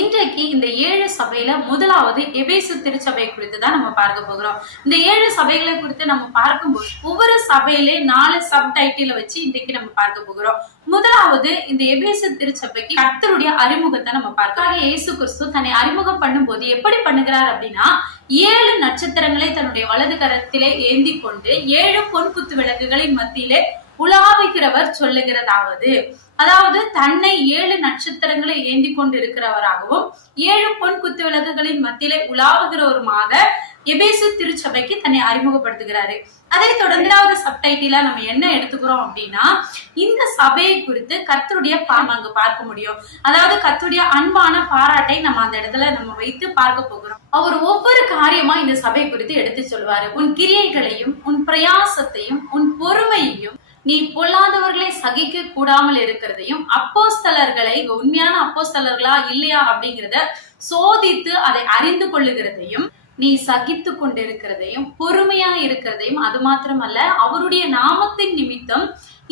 இன்றைக்கு இந்த 7 சபையில முதலாவது எபேசு திருச்சபை குறித்து தான் நம்ம பார்க்க போகிறோம். இந்த 7 சபைகளை குறித்து நம்ம பார்க்கும்போது ஒவ்வொரு சபையிலே 4 சப் டைட்டில வச்சு இன்றைக்கு நம்ம பார்க்க போகிறோம். முதலாவது இந்த எபேசு திருச்சபைக்கு கர்த்தருடைய அறிமுகத்தை நம்ம பார்க்கலாம். இயேசு கிறிஸ்து தன்னை அறிமுகம் பண்ணும்போது எப்படி பண்ணுகிறார் அப்படின்னா 7 நட்சத்திரங்களை தன்னுடைய வலது கரத்திலே ஏந்தி கொண்டு 7 பொன் குத்து விளக்குகளின் மத்தியிலே உலாவுகிறவர் சொல்லுகிறதாவது, அதாவது தன்னை 7 நட்சத்திரங்களை ஏந்தி கொண்டு இருக்கிறவராகவும் 7 பொன் குத்து விளக்குகளின் மத்தியிலே உலாவுகிறவருமாக எபேசு திருச்சபைக்கு தன்னை அறிமுகப்படுத்துகிறாரு. அதை தொடர்ந்து சப்டைட்டில நம்ம என்ன எடுத்துக்கிறோம் அப்படின்னா, இந்த சபையை குறித்து கர்த்தருடைய அங்கு பார்க்க முடியும். அதாவது கர்த்தருடைய அன்பான பாராட்டை நம்ம அந்த இடத்துல நம்ம வைத்து பார்க்க போகிறோம். அவர் ஒவ்வொரு காரியமா இந்த சபை குறித்து எடுத்து சொல்வாரு. உன் கிரியைகளையும் உன் பிரயாசத்தையும் உன் பொறுமையையும் நீ பொல்லாதவர்களை சகிக்க கூடாமல் இருக்கிறதையும் அப்போஸ்தலர்களை உண்மையான அப்போஸ்தலர்களா இல்லையா அப்படிங்கிறத சோதித்து அதை அறிந்து கொள்ளுகிறதையும் நீ சகித்து கொண்டிருக்கிறதையும் பொறுமையா இருக்கிறதையும், அது மாத்திரமல்ல அவருடைய நாமத்தின் நிமித்தம்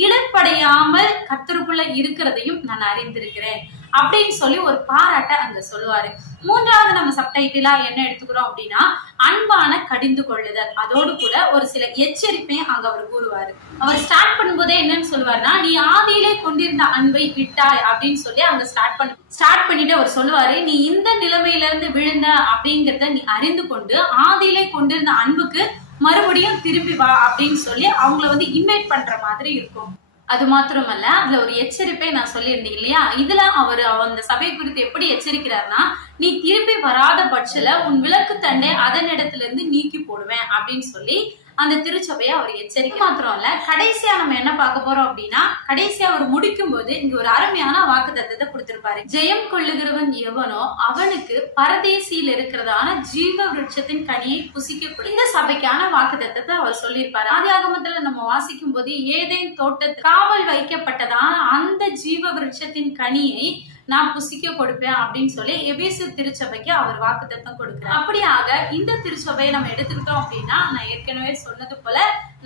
இடப்படையாமல் கர்த்தருக்குள்ள இருக்கிறதையும் நான் அறிந்திருக்கிறேன் அப்படின்னு சொல்லி ஒரு பாராட்ட அங்க சொல்லுவாரு. மூன்றாவது நம்ம சப்டைட்டிலா என்ன எடுத்துக்கிறோம் அப்படின்னா, அன்பான கடிந்து கொள்ளுதல். அதோடு கூட ஒரு சில எச்சரிப்பையும் அங்க அவர் கூறுவாரு. அவர் ஸ்டார்ட் பண்ணும்போதே என்னன்னு சொல்லுவாருன்னா, நீ ஆதியிலே கொண்டிருந்த அன்பை விட்டாய் அப்படின்னு சொல்லி அங்க ஸ்டார்ட் பண்ணிட்டு அவர் சொல்லுவாரு, நீ இந்த நிலைமையில இருந்து விழுந்த அப்படிங்கறத நீ அறிந்து கொண்டு ஆதியிலே கொண்டிருந்த அன்புக்கு மறுபடியும் திரும்பி வா அப்படின்னு சொல்லி அவங்கள இன்வைட் பண்ற மாதிரி இருக்கும். அது மாத்திரமல்ல, அதுல ஒரு எச்சரிப்பை நான் சொல்லியிருந்தேன் இல்லையா, இதுல அவர் அந்த சபை குறித்து எப்படி எச்சரிக்கிறார்னா, நீ திரும்பி வராத பட்சத்துல உன் விளக்கு தண்டை அதன் இடத்துல இருந்து நீக்கி போடுவேன் அப்படின்னு சொல்லி அந்த திருச்சபையை அவர் எச்சரிக்கை. மாத்திரம் இல்ல, கடைசியா நம்ம என்ன பார்க்க போறோம் அப்படின்னா, கடைசியா அவர் முடிக்கும் போது இங்க ஒரு அருமையான வாக்கு தத்தத்தை கொடுத்திருப்பாரு. ஜெயம் கொள்ளுகிறவன் எவனோ அவனுக்கு பரதேசியில் இருக்கிறதான ஜீவ விருட்சத்தின் கனியை புசிக்க இந்த சபைக்கான வாக்கு தத்தத்தை அவர் சொல்லியிருப்பாரு. ஆதியாகமத்துல நம்ம வாசிக்கும் போது ஏதேன் தோட்டத்தில் காவல் வைக்கப்பட்டதான அந்த ஜீவ விருட்சத்தின் கனியை நான் புசிக்க கொடுப்பேன் அப்படின்னு சொல்லி எபேசு திருச்சபைக்கு அவர் வாக்குத்தத்தம் கொடுக்கிறார். அப்படியாக இந்த திருச்சபையை நம்ம எடுத்துக்கிட்டோம் அப்படின்னா, நான் ஏற்கனவே சொன்னது போல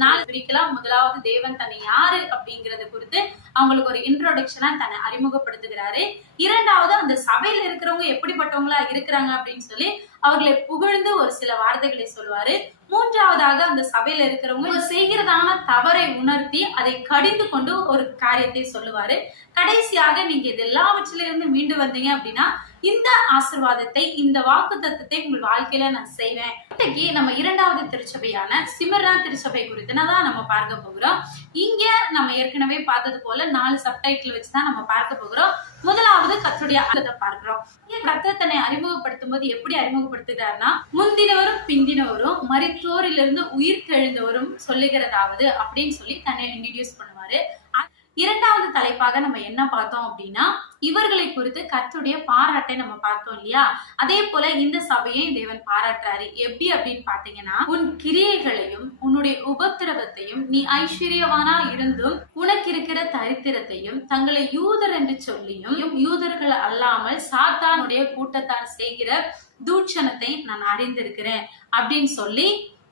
4 பிரிக்கலாம். முதலாவது தேவன் தன்னை யாரு அப்படிங்கறது குறித்து அவங்களுக்கு ஒரு இன்ட்ரோடக்ஷனா தன்னை அறிமுகப்படுத்துகிறாரு. இரண்டாவது அந்த சபையில இருக்கிறவங்க எப்படிப்பட்டவங்களா இருக்கிறாங்க அப்படின்னு சொல்லி அவர்களை புகழ்ந்து ஒரு சில வார்த்தைகளை சொல்வாரு. மூன்றாவதாக அந்த சபையில இருக்கிறவங்க செய்கிறதான தவறை உணர்த்தி அதை கடிந்து கொண்டு ஒரு காரியத்தை சொல்லுவாரு. கடைசியாக நீங்க இது எல்லாவற்றில இருந்து மீண்டு வந்தீங்க அப்படின்னா இந்த ஆசீர்வாதத்தை, இந்த வாக்கு தத்தத்தை உங்கள் வாழ்க்கையில நான் செய்வேன். இன்னைக்கு நம்ம 2வது திருச்சபையான சிமர்னா திருச்சபை குறித்து தான் நம்ம பார்க்க போகிறோம். இங்க நம்ம ஏற்கனவே பார்த்தது போல 4 சப்டைட்டில் வச்சுதான் நம்ம பார்க்க போகிறோம். முதலாவது கர்த்தருடைய அர்த்தத்தை பார்க்கிறோம். கர்த்தர் தன்னை அறிமுகப்படுத்தும் போது எப்படி அறிமுகப்படுத்துகிறார்னா, முந்தினவரும் பிந்தினவரும் மரித்தோரிலிருந்து உயிர் தெழுந்தவரும் சொல்லுகிறதாவது அப்படின்னு சொல்லி தன்னை இன்ட்ரோடியூஸ் பண்ணுவாரு. 2வது தலைப்பாக நம்ம என்ன பார்த்தோம் அப்படின்னா, இவர்களை குறித்து கர்த்தருடைய பாராட்டை நம்ம பார்த்தோம் இல்லையா. அதே போல இந்த சபையை தேவன் பாராட்டுறாரு. எப்படி அப்படின்னு பாத்தீங்கன்னா, உன் கிரியைகளையும் உன்னுடைய உபத்திரவத்தையும் நீ ஐஸ்வர்யவானா இருந்தும் உனக்கு இருக்கிற தரித்திரத்தையும் தங்களை யூதர் என்று சொல்லியும் யூதர்கள் அல்லாமல் சாத்தானுடைய கூட்டத்தார் செய்கிற தூஷணத்தை நான் அறிந்திருக்கிறேன் அப்படின்னு சொல்லி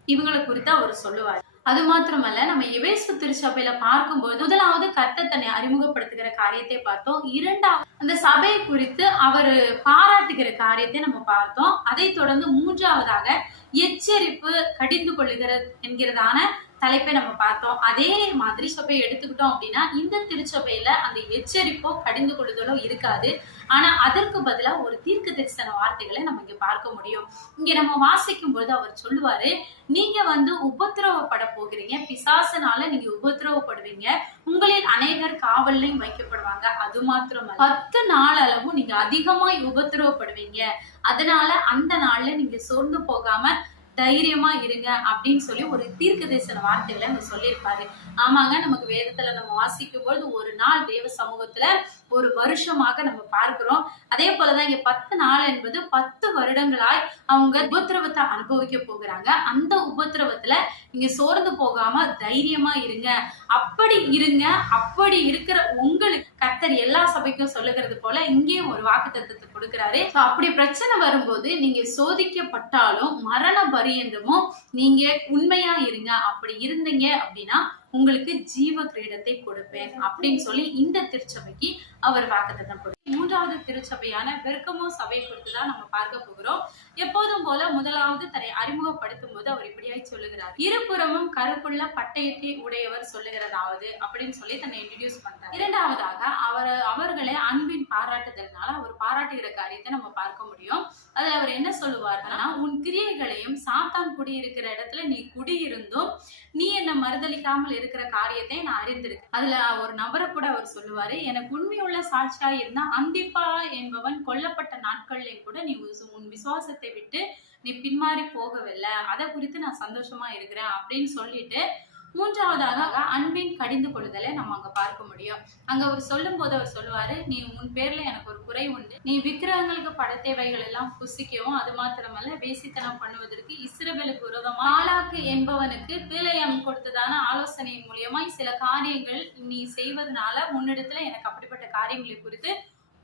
இவங்களை குறித்து அவர் சொல்லுவார். அது மாத்திரமல்ல, நம்ம எபேசு திருச்சபையில பார்க்கும்போது முதலாவது கர்த்தர் தன்னை அறிமுகப்படுத்துகிற காரியத்தை பார்த்தோம். 2வது அந்த சபையை குறித்து அவர் பாராட்டுகிற காரியத்தை நம்ம பார்த்தோம். அதை தொடர்ந்து 3வதாக எச்சரிப்பு கடிந்து கொள்ளுகிற என்கிறதான தலைப்பை நம்ம பார்த்தோம். அதே மாதிரி சபையை எடுத்துக்கிட்டோம் அப்படின்னா, இந்த திருச்சபையில அந்த எச்சரிப்போ கடிந்து கொள்ளுதலோ இருக்காது. ஆனா அதற்கு பதிலா ஒரு தீர்க்க தரிசன வார்த்தைகளை நம்ம இங்க பார்க்க முடியும். இங்க நம்ம வாசிக்கும் பொழுது அவர் சொல்லுவாரு, நீங்க உபத்திரவப்பட போகிறீங்க, பிசாசனால நீங்க உபத்திரவப்படுவீங்க, உங்களில் அநேகர் காவல்லையும் வைக்கப்படுவாங்க. அது மாத்திரமல்ல 10 நாள் அளவும் நீங்க அதிகமாய் உபத்திரவப்படுவீங்க. அதனால அந்த நாள்ல நீங்க சோர்ந்து போகாம தைரியமா இருங்க அப்படின்னு சொல்லி ஒரு தீர்க்க தரிசன வார்த்தைகளை அங்க சொல்லியிருப்பாரு. ஆமாங்க, நமக்கு வேதத்துல நம்ம வாசிக்கும் பொழுது ஒரு நாள் தேவ சமூகத்துல ஒரு வருஷமாக நம்ம பார்க்கிறோம். அதே போலதான் இங்க 10 நாள் என்பது 10 வருடங்களாய் அவங்க உபத்திரவத்தை அனுபவிக்க போகிறாங்க. அந்த உபத்திரவத்துல நீங்க சோர்ந்து போகாம தைரியமா இருங்க, அப்படி இருங்க. அப்படி இருக்கிற உங்களுக்கு கர்த்தர் எல்லா சபைக்கும் சொல்லுகிறது போல இங்கேயும் ஒரு வாக்கு தத்தத்தை கொடுக்கிறாரு. அப்படி பிரச்சனை வரும்போது நீங்க சோதிக்கப்பட்டாலும் மரண பரியந்தமும் நீங்க உண்மையா இருங்க. அப்படி இருந்தீங்க அப்படின்னா உங்களுக்கு ஜீவ கிரீடத்தை கொடுப்பேன் அப்படின்னு சொல்லி இந்த திருச்சபைக்கு அவர் வாக்குத்தத்தம் கொடுத்தார். மூன்றாவது திருச்சபையான பெர்கமோ சபை குறித்து தான் நம்ம பார்க்க போகிறோம். எப்போதும் போல முதலாவது தன்னை அறிமுகப்படுத்தும் போது அவர் இப்படியாய் சொல்லுகிறார், இருபுறமும் கருப்புள்ள பட்டயத்தை உடையவர் சொல்லுகிறதாவது அப்படின்னு சொல்லி தன்னை இன்ட்ரோடியூஸ் பண்றார். இரண்டாவதாக அவர்களை அன்பின் பாராட்டுதல்னால அவர் பாராட்டுகிற காரியத்தை நம்ம பார்க்க முடியும். அதுல அவர் என்ன சொல்லுவார்னா, உன் கிரியைகளையும் சாத்தான் குடியிருக்கிற இடத்துல நீ குடியிருந்தும் நீ என்ன மறுதளிக்காமல் இருக்கிற காரியத்தை நான் அறிந்திருக்கேன். அதுல ஒரு நபரை கூட அவர் சொல்லுவாரு, எனக்கு உண்மையுள்ள சாட்சியா இருந்தா அந்திப்பா என்பவன் கொல்லப்பட்ட நாட்கள்லயும் கூட நீ உன் விசுவாசத்தை விட்டு நீ பின்மாறி போகவில்லை, அதை குறித்து நான் சந்தோஷமா இருக்கிறேன் அப்படின்னு சொல்லிட்டு மூன்றாவதாக அன்பின் கடிந்து கொள்ளுதலை நம்ம அங்க பார்க்க முடியும். அங்க அவர் சொல்லும் போது அவர் சொல்லுவாரு, நீ உன் பேர்ல எனக்கு ஒரு குறை உண்டு, நீ விக்கிரகங்களுக்கு படத்தேவைகள் எல்லாம் புசிக்கவும் அது மாத்திரமல்ல வேசித்தனம் பண்ணுவதற்கு இஸ்ரவேலுக்கு விரோதமா ஆலாக்கு என்பவனுக்கு பிலேயாம் கொடுத்ததான ஆலோசனையின் மூலியமாய் சில காரியங்கள் நீ செய்வதனால முன்னிடத்துல எனக்கு அப்படிப்பட்ட காரியங்களை குறித்து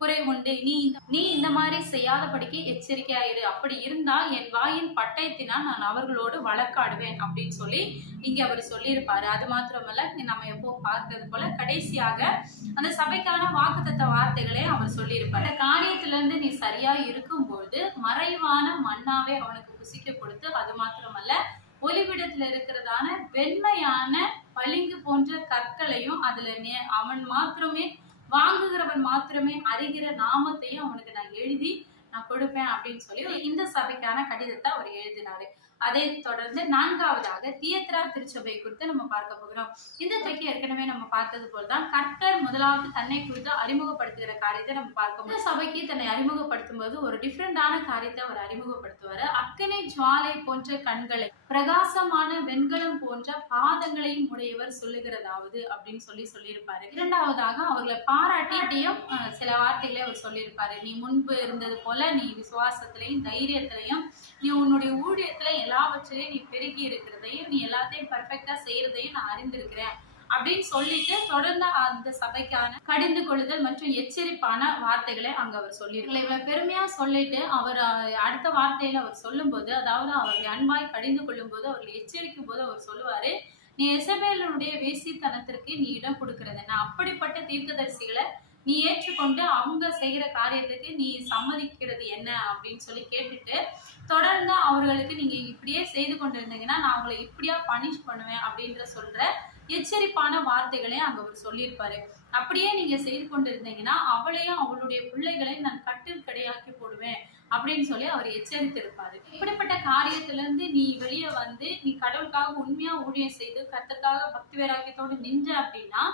குறை உண்டு, நீ இந்த மாதிரி செய்யாதபடிக்கு எச்சரிக்கையாயிரு, அப்படி இருந்தா என் வாயின் பட்டயத்தினால் நான் அவர்களோடு வழக்காடுவேன் அப்படின்னு சொல்லி இங்க அவர் சொல்லியிருப்பாரு. அது மாத்திரமல்ல, நம்ம எப்போ பார்க்கறது போல கடைசியாக அந்த சபைக்கான வாக்குத்தத்த வார்த்தைகளே அவர் சொல்லியிருப்பாரு. காரியத்துல இருந்து நீ சரியா இருக்கும்போது மறைவான மன்னாவே அவனுக்கு புசிக்க கொடுத்து, அது மாத்திரமல்ல ஒலிவிடத்துல இருக்கிறதான வெண்மையான பளிங்கு போன்ற கற்களையும் அதுல அவன் மாத்திரமே வாங்குகிறவன் மாத்திரமே அறிகிற நாமத்தையும் அவனுக்கு நான் எழுதி நான் கொடுப்பேன் அப்படின்னு சொல்லி இந்த சபைக்கான கடிதத்தை அவர் எழுதினாரு. அதை தொடர்ந்து நான்காவதாக தியத்ரா திருச்சபை குறித்து நம்ம பார்க்க போகிறோம். இந்த சபைக்கு ஏற்கனவே நம்ம பார்த்தது போலதான் கர்த்தர் முதலாவது தன்னை குறித்து அறிமுகப்படுத்துகிற காரியத்தை நம்ம பார்க்க. இந்த சபைக்கு தன்னை அறிமுகப்படுத்தும் போது ஒரு டிஃப்ரெண்டான காரியத்தை அவர் அறிமுகப்படுத்துவாரு. அக்கினி ஜுவாலை போன்ற கண்களை, பிரகாசமான வெண்கலம் போன்ற பாதங்களையும் உடையவர் சொல்லுகிறதாவது அப்படின்னு சொல்லியிருப்பாரு. இரண்டாவதாக அவர்களை பாராட்டியும் சில வார்த்தைகளை அவர் சொல்லியிருப்பாரு. நீ முன்பு இருந்தது போல நீ விசுவாசத்திலையும் தைரியத்திலையும் நீ உன்னுடைய ஊழியத்துல எல்லாவற்றிலையும் நீ பெருகி இருக்கிறதையும் நீ எல்லாத்தையும் பர்ஃபெக்டா செய்யறதையும் நான் அறிந்திருக்கிறேன் அப்படின்னு சொல்லிட்டு தொடர்ந்து அந்த சபைக்கான கடிந்து கொள்ளுதல் மற்றும் எச்சரிப்பான வார்த்தைகளை அங்க அவர் சொல்லியிருக்கல. இவ்வளவு பெருமையா சொல்லிட்டு அவர் அடுத்த வார்த்தையில அவர் சொல்லும் போது, அதாவது அவர்களை அன்பாய் கடிந்து கொள்ளும் போது அவர்களை எச்சரிக்கும் போது அவர் சொல்லுவாரு, நீ எசபேலுடைய வேசித்தனத்திற்கு நீ இடம் கொடுக்கறது என்ன, அப்படிப்பட்ட தீர்க்கதரிசிகளை நீ ஏற்றுக்கொண்டு அவங்க செய்கிற காரியத்துக்கு நீ சம்மதிக்கிறது என்ன அப்படின்னு சொல்லி கேட்டுட்டு தொடர்ந்து அவர்களுக்கு நீங்க இப்படியே செய்து கொண்டிருந்தீங்கன்னா நான் அவங்களை இப்படியா பனிஷ் பண்ணுவேன் அப்படின்ற சொல்ற எச்சரிப்பான வார்த்தைகளே அங்க அவர் சொல்லியிருப்பாரு. அப்படியே நீங்க செய்து கொண்டிருந்தீங்கன்னா அவளையும் அவளுடைய பிள்ளைகளையும் நான் கட்டில் கடையாக்கி போடுவேன் அப்படின்னு சொல்லி அவர் எச்சரித்திருப்பாரு. இப்படிப்பட்ட காரியத்துல இருந்து நீ வெளியே வந்து நீ கடவுளுக்காக உண்மையா ஊழியம் செய்து கர்த்தருக்காக பக்தி வைராக்கியத்தோடு நின்ற அப்படின்னா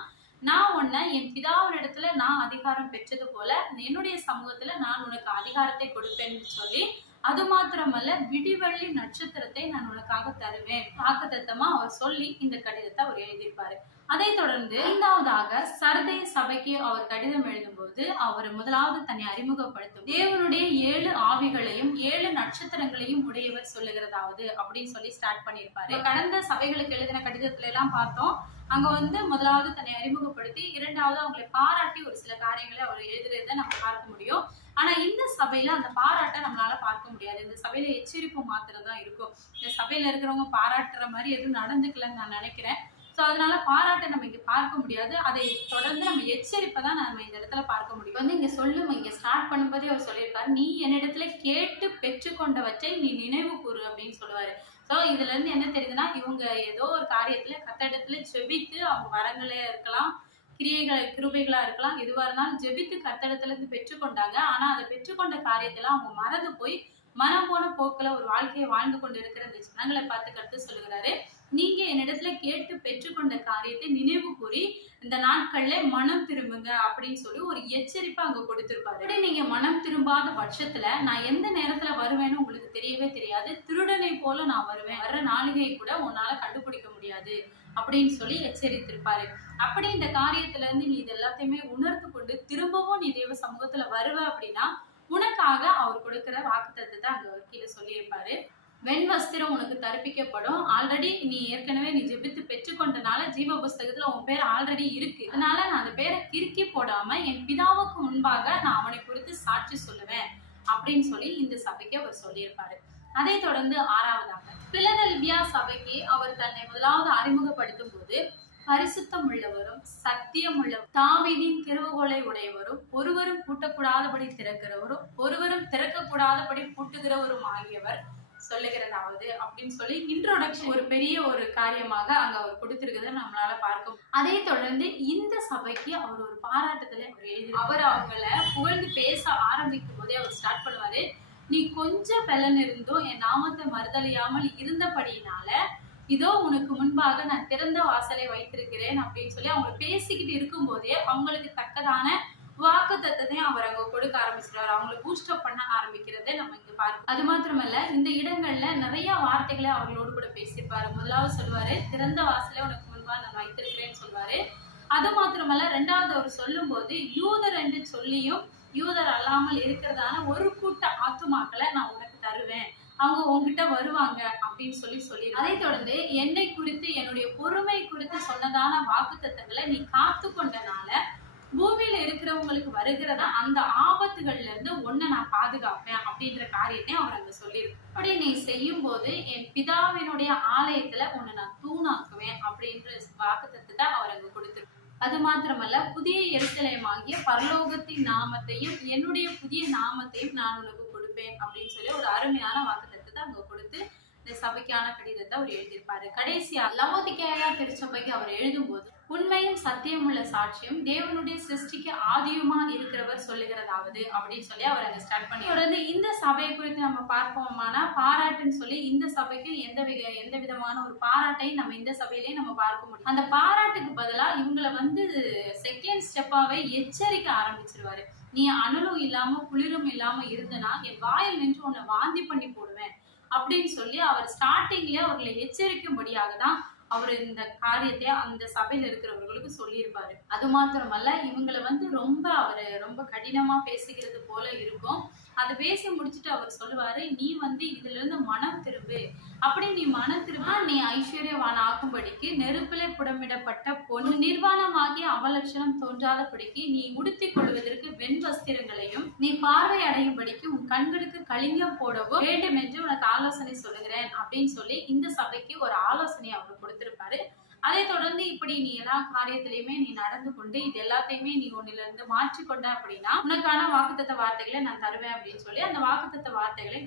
நான் உன்னை என் பிதாவினிடத்துல நான் அதிகாரம் பெற்றது போல என்னுடைய சமூகத்துல நான் உனக்கு அதிகாரத்தை கொடுப்பேன்னு சொல்லி, அது மாத்திரமல்ல விடிவெள்ளி நட்சத்திரத்தை நான் உனக்காக தருவேன் வாக்குத்தத்தமா அவர் சொல்லி இந்த கடிதத்தை அவர் எழுதியிருப்பாரு. அதை தொடர்ந்து ஐந்தாவதாக சர்தை சபைக்கு அவர் கடிதம் எழுதும் போது அவர் முதலாவது தன்னை அறிமுகப்படுத்தும் தேவனுடைய 7 ஆவிகளையும் 7 நட்சத்திரங்களையும் உடையவர் சொல்லுகிறதாவது அப்படின்னு சொல்லி ஸ்டார்ட் பண்ணியிருப்பாரு. கடந்த சபைகளுக்கு எழுதின கடிதத்துல எல்லாம் பார்த்தோம், அங்க வந்து முதலாவது தன்னை அறிமுகப்படுத்தி இரண்டாவது அவங்களை பாராட்டி ஒரு சில காரியங்களை அவர் எழுதுறத நம்ம பார்க்க முடியும். ஆனா இந்த சபையில அந்த பாராட்டை நம்மளால பார்க்க முடியாது. இந்த சபையில எச்சரிப்பு மாத்திரம் தான் இருக்கும். இந்த சபையில இருக்கிறவங்க பாராட்டுற மாதிரி எதுவும் நடந்துக்கலன்னு நான் நினைக்கிறேன். ஸோ அதனால பாராட்டை நம்ம இங்க பார்க்க முடியாது. அதை தொடர்ந்து நம்ம எச்சரிப்பை தான் நம்ம இந்த இடத்துல பார்க்க முடியும். வந்து இங்க இங்க ஸ்டார்ட் பண்ணும்போதே அவர் சொல்லியிருப்பாரு, நீ என்னிடத்துல கேட்டு பெற்றுக்கொண்டவற்றை நீ நினைவு கூறு அப்படின்னு சொல்லுவாரு. ஸோ இதுல இருந்து என்ன தெரியுதுன்னா, இவங்க ஏதோ ஒரு காரியத்துல கத்தடத்துல ஜெபித்து அவங்க வரங்களே இருக்கலாம், கிருபைகளா இருக்கலாம், எதுவா இருந்தாலும் ஜெபித்து கத்தடத்துல இருந்து பெற்றுக்கொண்டாங்க. ஆனா அதை பெற்றுக்கொண்ட காரியத்தெல்லாம் அவங்க மறந்து போய் மனம் போன போக்குல ஒரு வாழ்க்கையை வாழ்ந்து கொண்டு இருக்கிற இந்த ஜனங்களை பார்த்து கருத்து சொல்லுகிறாரு, நீங்க என்னிடத்துல கேட்டு பெற்றுக்கொண்ட காரியத்தை நினைவு கூறி இந்த நாட்கள்ல மனம் திரும்புங்க அப்படின்னு சொல்லி ஒரு எச்சரிப்பை அங்க கொடுத்திருப்பாரு. அப்படி நீங்க மனம் திரும்பாத பட்சத்துல நான் எந்த நேரத்துல வருவேன்னு உங்களுக்கு தெரியவே தெரியாது, திருடனை போல நான் வருவேன், வர்ற நாளிகை கூட உன்னால கண்டுபிடிக்க முடியாது அப்படின்னு சொல்லி எச்சரித்திருப்பாரு. அப்படி இந்த காரியத்துல இருந்து நீ இது எல்லாத்தையுமே உணர்ந்து கொண்டு திரும்பவும் நீ தேவ சமூகத்துல வருவ அப்படின்னா உனக்காக அவர் கொடுக்கிற வாக்குத்தத்தத்தை அங்க ஒரு கீழே சொல்லியிருப்பாரு. வெண் வஸ்திரம் உனக்கு தரிப்பிக்கப்படும். ஆல்ரெடி நீ ஏற்கனவே நீ ஜெபித்து பெற்றுக்கொண்டனால ஜீவ புஸ்தகத்துல உன் பேர் ஆல்ரெடி இருக்கு. அதனால நான் அந்த பேரை கிறுக்கி போடாம என் பிதாவுக்கு முன்பாக நான் அவனை குறித்து சாட்சி சொல்லுவேன் அப்படின்னு சொல்லி இந்த சபைக்கு அவர் சொல்லியிருப்பாரு. அதை தொடர்ந்து ஆறாவதாக பிலதெல்பியா சபைக்கு அவர் தன்னை முதலாவது அறிமுகப்படுத்தும் போது பரிசுத்தம் உள்ளவரும் சத்தியம் உள்ளவர், தாவீதின் திறவுகோலை உடையவரும், ஒருவரும் பூட்டக்கூடாதபடி திறக்கிறவரும், ஒருவரும் திறக்கக்கூடாதபடி பூட்டுகிறவரும் ஆகியவர் சொல்லுகிறதாவது அப்படின்னு சொல்லி இன்ட்ரோடக்ஷன் ஒரு பெரிய ஒரு காரியமாக அங்க அவர் கொடுத்திருக்கிறத நம்மளால பார்க்கும். அதை தொடர்ந்து இந்த சபைக்கு அவர் ஒரு பாராட்டுதலை அவர் எழுதி அவங்கள புகழ்ந்து பேச ஆரம்பிக்கும் போதே அவர் ஸ்டார்ட் பண்ணுவாரு, நீ கொஞ்சம் பலன் இருந்தும் என் நாமத்தை மறுதலியாமல் இருந்தபடியினால இதோ உனக்கு முன்பாக நான் திறந்த வாசலை வைத்திருக்கிறேன் அப்படின்னு சொல்லி அவங்க பேசிக்கிட்டு இருக்கும் போதே அவங்களுக்கு தக்கதான வாக்குத்தத்தத்தையும் அவர் அங்க கொடுக்க ஆரம்பிச்சிருவாரு. அவங்களை பூஸ்டப் பண்ண ஆரம்பிக்கிறத நம்ம இங்க பார்க்கணும். அது மாத்திரமல்ல, இந்த இடங்கள்ல நிறைய வார்த்தைகளை அவர்களோடு கூட பேசியிருப்பாரு. முதலாவது சொல்லுவாரு, திறந்த வாசலை உனக்கு முன்பா நான் வைத்திருக்கிறேன்னு சொல்லுவாரு. அது மாத்திரமல்ல, ரெண்டாவது அவர் சொல்லும் போது யூதர் என்று சொல்லியும் யூதர் அல்லாமல் இருக்கிறதான ஒரு கூட்ட ஆத்துமாக்களை நான் உனக்கு தருவேன், அவங்க உங்ககிட்ட வருவாங்க அப்படின்னு சொல்லி அதை தொடர்ந்து என்னை குறித்து என்னுடைய பொறுமை குறித்து சொன்னதான வாக்குத்தத்தங்களை நீ காத்து கொண்டனால பூமியில இருக்கிறவங்களுக்கு வருகிறதா அந்த ஆபத்துகள்ல இருந்து ஒன்ன நான் பாதுகாப்பேன் அப்படின்ற காரியத்தை அவர் அங்க சொல்லியிருக்கு. அப்படி நீ செய்யும் போது என் பிதாவினுடைய ஆலயத்துல உன்னை நான் தூணாக்குவேன் அப்படின்ற வாக்குத்தத்தை அவர் அங்க கொடுத்திருக்கு. அது மாத்திரமல்ல, புதிய எருசலேமாகிய பரலோகத்தின் நாமத்தையும் என்னுடைய புதிய நாமத்தையும் நான் உனக்கு கொடுப்பேன் அப்படின்னு சொல்லி ஒரு அருமையான வாக்குத்தத்தத்தை அங்க கொடுத்து இந்த சபைக்கான கடிதத்தை அவர் எழுதியிருப்பாரு. கடைசியா லவோதிக்கேயா திருச்சபைக்கு அவர் எழுதும் போது, உண்மையும் சத்தியம் உள்ள சாட்சியம் தேவனுடைய சிருஷ்டிக்கு ஆதியுமா இருக்கிறவர் சொல்லுகிறதாவது அப்படின்னு சொல்லி அவர் அங்க ஸ்டார்ட் பண்ணி தொடர்ந்து இந்த சபையை குறித்து நம்ம பார்ப்போமானா பாராட்டுன்னு சொல்லி இந்த சபைக்கு எந்த விதமான ஒரு பாராட்டையும் நம்ம இந்த சபையிலேயே நம்ம பார்க்க முடியும். அந்த பாராட்டுக்கு பதிலா இவங்களை செகண்ட் ஸ்டெப்பாவே எச்சரிக்க ஆரம்பிச்சிருவாரு. நீ அனலும் இல்லாம குளிரும் இல்லாம இருந்தனா என் வாயில் நின்று உன்னை வாந்தி பண்ணி போடுவேன் அப்படின்னு சொல்லி அவர் ஸ்டார்டிங்லயே அவர்களை எச்சரிக்கும்படியாக தான் அவர் இந்த காரியத்தை அந்த சபையில இருக்கிறவர்களுக்கு சொல்லியிருப்பாரு. அது மாத்திரமல்ல, இவங்களை ரொம்ப கடினமா பேசுகிறது போல இருக்கும். அதை பேசி முடிச்சுட்டு அவர் சொல்லுவாரு, நீ இதுல இருந்து மனம் திரும்பு, அப்படி நீ மனம் திரும்ப நீ ஐஸ்வர்யவான் ஆக்கும்படிக்கு நெருப்பிலே புடமிடப்பட்ட பொன் நிர்வாணமாகிய அவலட்சணம் தோன்றாதபடிக்கு நீ உடுத்திக் கொள்வதற்கு வெண் வஸ்திரங்களையும் நீ பார்வை அடையும்படிக்கு உன் கண்களுக்கு கலிங்கம் போடவும் வேண்டும் என்று உனக்கு ஆலோசனை சொல்லுகிறேன் அப்படின்னு சொல்லி இந்த சபைக்கு ஒரு ஆலோசனை அவர் கொடுத்திருப்பாரு. அதை தொடர்ந்து இப்படி நீ எல்லா காரியத்திலயுமே நீ நடந்து கொண்டு இது எல்லாத்தையுமே நீ ஒன்னில இருந்து மாற்றிக்கொண்ட அப்படின்னா உனக்கான வாக்குத்தத்த வார்த்தைகளை நான் தருவேன் அப்படின்னு சொல்லி அந்த வாக்குத்தத்த வார்த்தைகளை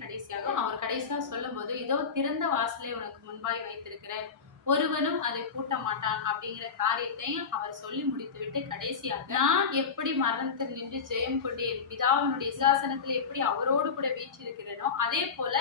கடைசியா சொல்லும் போது, இதோ திறந்த வாசலை உனக்கு முன்பாய் வைத்திருக்கிறேன், ஒருவனும் அதை பூட்ட மாட்டான் அப்படிங்கிற காரியத்தையும் அவர் சொல்லி முடித்து விட்டு கடைசியாக, நான் எப்படி மரணத்தில் நின்று ஜெயம் கொண்டு என் பிதாவினுடைய சிங்காசனத்துல எப்படி அவரோடு கூட வீற்றிருக்கிறேனோ அதே போல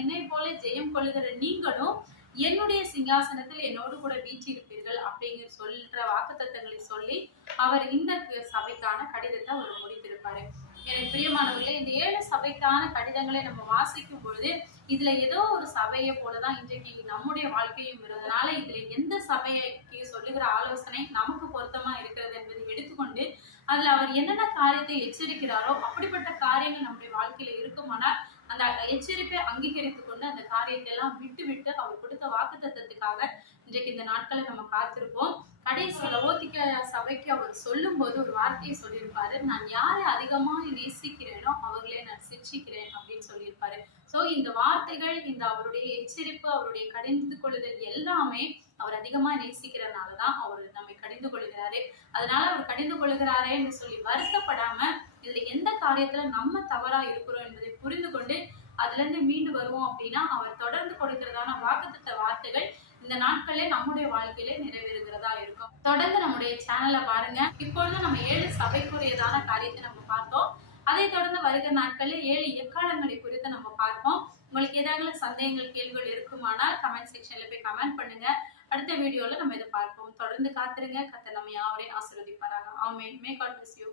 என்னை போல ஜெயம் கொள்ளுகிற நீங்களும் என்னுடைய சிங்காசனத்தில் என்னோடு கூட வீற்றிருப்பீர்கள் அப்படிங்கிற சொல்ற வாக்குத்தத்தங்களை சொல்லி அவர் இந்த சபைக்கான கடிதத்தை அவர் முடித்திருப்பாரு. எனக்கு பிரியமானவர்களே, இந்த 7 சபைக்கான கடிதங்களை நம்ம வாசிக்கும் பொழுது இதுல ஏதோ ஒரு சபையை போலதான் இன்றைக்கு நம்முடைய வாழ்க்கையும் இருந்ததுனால இதுல எந்த சபைக்கு சொல்லுகிற ஆலோசனை நமக்கு பொருத்தமா இருக்கிறது என்பதை எடுத்துக்கொண்டு அதுல அவர் என்னென்ன காரியத்தை எச்சரிக்கிறாரோ அப்படிப்பட்ட காரியங்கள் நம்முடைய வாழ்க்கையில இருக்குமானால் அந்த எச்சரிப்பை அங்கீகரித்து கொண்டு அந்த காரியத்தை எல்லாம் விட்டு அவர் கொடுத்த வாக்குத்தத்தத்துக்காக இன்றைக்கு இந்த நாட்களை நம்ம காத்திருப்போம். கடைசி லவோதிக்கேயா சபைக்கு அவர் சொல்லும் போது ஒரு வார்த்தையை சொல்லியிருப்பாரு, நான் யாரை அதிகமாக நேசிக்கிறேனோ அவர்களே நான் சிக்ஷிக்கிறேன் அப்படின்னு சொல்லியிருப்பாரு. சோ இந்த வார்த்தைகள், இந்த அவருடைய எச்சரிப்பு, அவருடைய கடிந்து கொள்ளுதல் எல்லாமே அவர் அதிகமா நேசிக்கிறதுனாலதான் அவர் நம்மை கடிந்து கொள்கிறாரு. அதனால அவர் கடிந்து கொள்கிறாரே என்று சொல்லி வருத்தப்படாம இதுல எந்த காரியத்துல நம்ம தவறா இருக்கிறோம் என்பதை புரிந்து கொண்டு அதுல இருந்து மீண்டு வருவோம் அப்படின்னா அவர் தொடர்ந்து கொடுக்கிறதான வாக்குத்தத்த வார்த்தைகள் இந்த நாட்களே நம்முடைய வாழ்க்கையிலே நிறைவேறுகிறதா இருக்கும். தொடர்ந்து நம்முடைய சேனலை பாருங்க. இப்பொழுது நம்ம 7 சபைக்குரியதான காரியத்தை நம்ம பார்த்தோம். அதை தொடர்ந்து வருகிற நாட்களில் 7 எக்காலங்களை குறித்து நம்ம பார்ப்போம். உங்களுக்கு ஏதாவது சந்தேகங்கள், கேள்விகள் இருக்குமானால் கமெண்ட் செக்ஷன்ல போய் கமெண்ட் பண்ணுங்க. அடுத்த வீடியோல நம்ம இதை பார்ப்போம். தொடர்ந்து காத்திருங்க. கர்த்தர் நம்ம யாவரையும் ஆசீர்வதிப்பாராக. Amen. May God bless you.